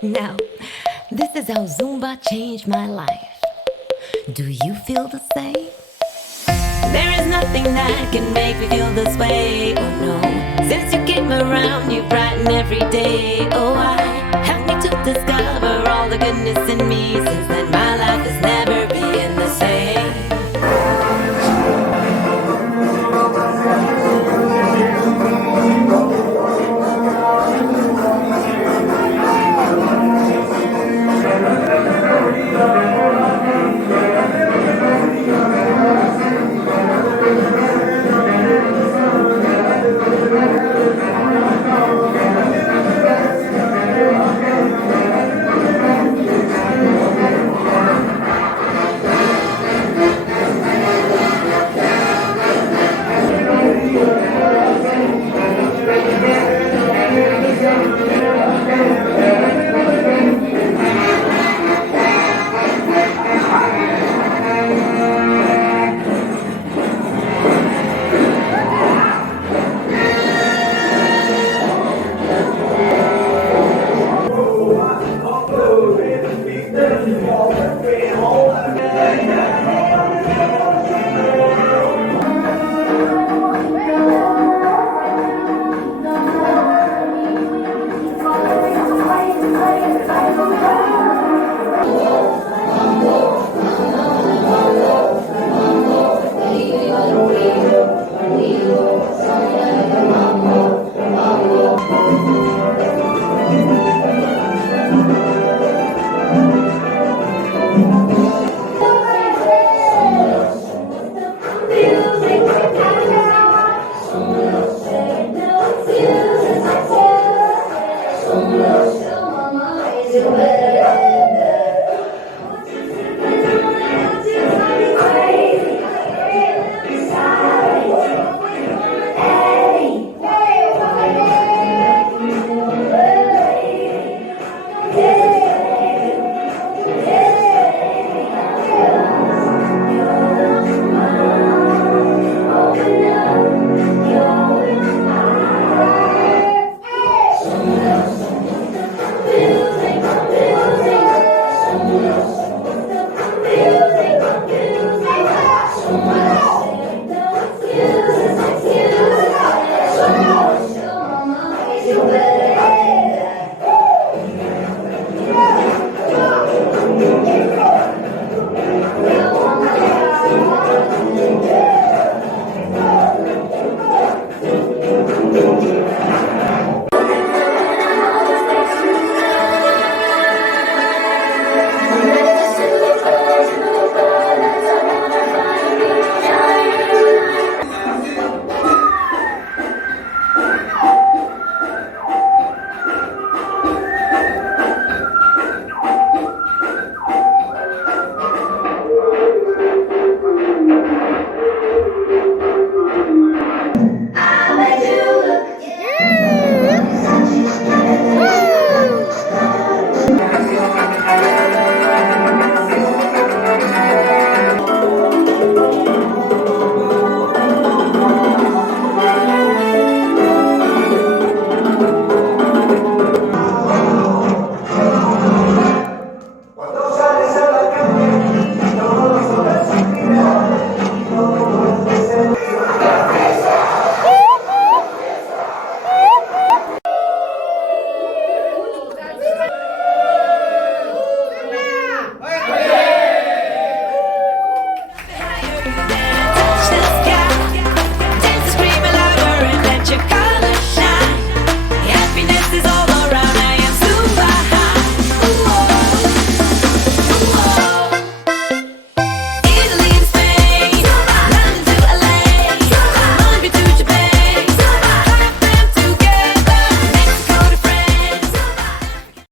Now, this is how Zumba changed my life. Do you feel the same? There is nothing that can make me feel this way, oh no. Since you came around, you brighten every day. Oh, I have me to discover all the goodness in me. Since then, my life has never been the same.